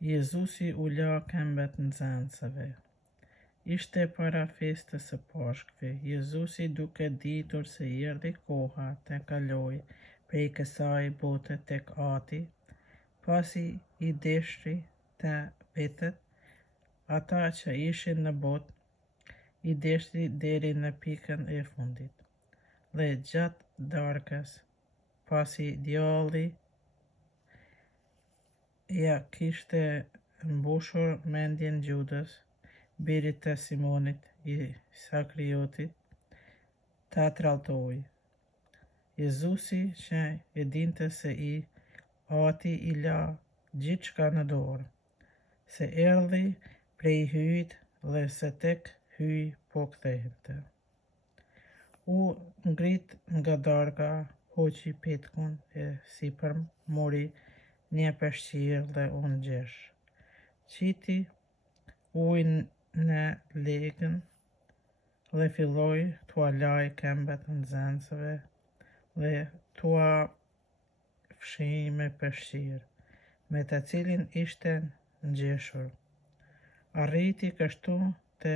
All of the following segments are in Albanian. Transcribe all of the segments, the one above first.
Jezusi u la këmbët nxënësve. Ishte para festës së Pashkve. Jezusi, duke ditur se erdhi koha të kalojë prej kësaj bote tek Ati, pasi i deshri të vetët ata që ishin në botë, i deshri deri në pikën e fundit. Dhe gjatë darkës, pasi djalli ja kishte mbushur mendjen Gjudës, birit të Simonit i Sakriotit, ta tradhtoi. Jezusi, që e dinte se Ati i la gjithçka në dorë, se erdhi prej hyjit dhe se tek hyji po kthehente. U ngrit nga darka, hoqi petkun e sipërm, mori një peshqir dhe u ngjesh. Qiti ujin në legën dhe filloi t'ua laj këmbët nxënësve dhe t'ua fshij me peshqir, me të cilin ishte ngjeshur. Arriti kështu te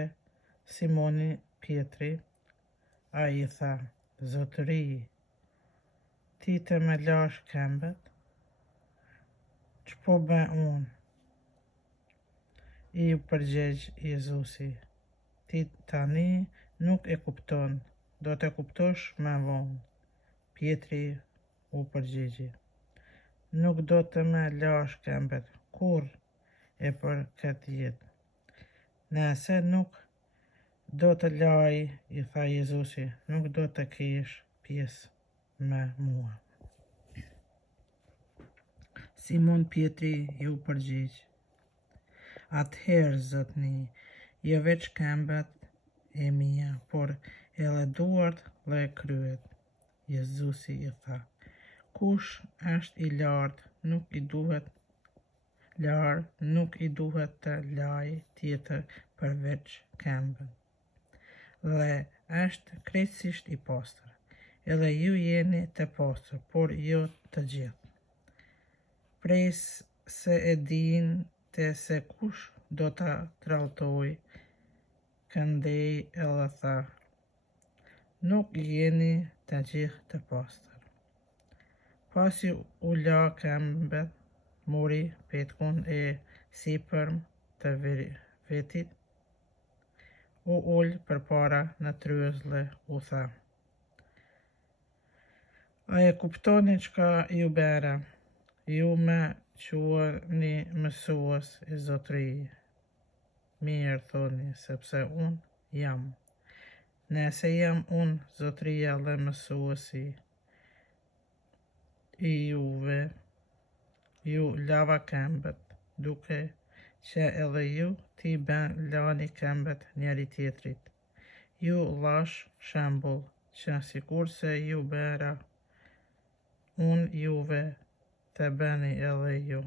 Simoni Pietri. Ai i tha: "Zotëri, ti të më lash këmbët? Ç'po bë unë?" I u përgjegj Jezusi: "Ti tani nuk e kupton, do të kuptosh më vonë." Pietri u përgjigji: "Nuk do të më lash këmbët kurrë e për këtë jetë." "Nëse nuk do të laj," i tha Jezusi, "nuk do të kesh pjesë me mua." Simon Pietri ju përgjigj: "Atëherë, Zotni, jo veç këmbët e mia, por edhe duart dhe kryet." Jezusi i tha: "Kush është i lartë nuk i duhet të laj tjetër përveç këmbëve, dhe është krejtësisht i pastër. Edhe ju jeni të pastër, por jo të gjithë." Prej se e dinte se kush do ta tradhtoi, këndej edhe tha: "Nuk jeni të gjithë të pastër." Pasi u la këmbët, mori petkun e sipërm të vetit, u ul përpara natyrës dhe u tha: "A e kuptoni çka ju bëra? Ju më quani mësues i Zotërisë. Mirë thoni, sepse unë jam. Nëse jam unë Zotëria dhe mësuesi i juve, ju lava këmbët, duke që edhe ju t'i lani këmbët njëri tjetrit. Ju lash shembull, që sikurse ju bëra unë juve, të bëni edhe ju."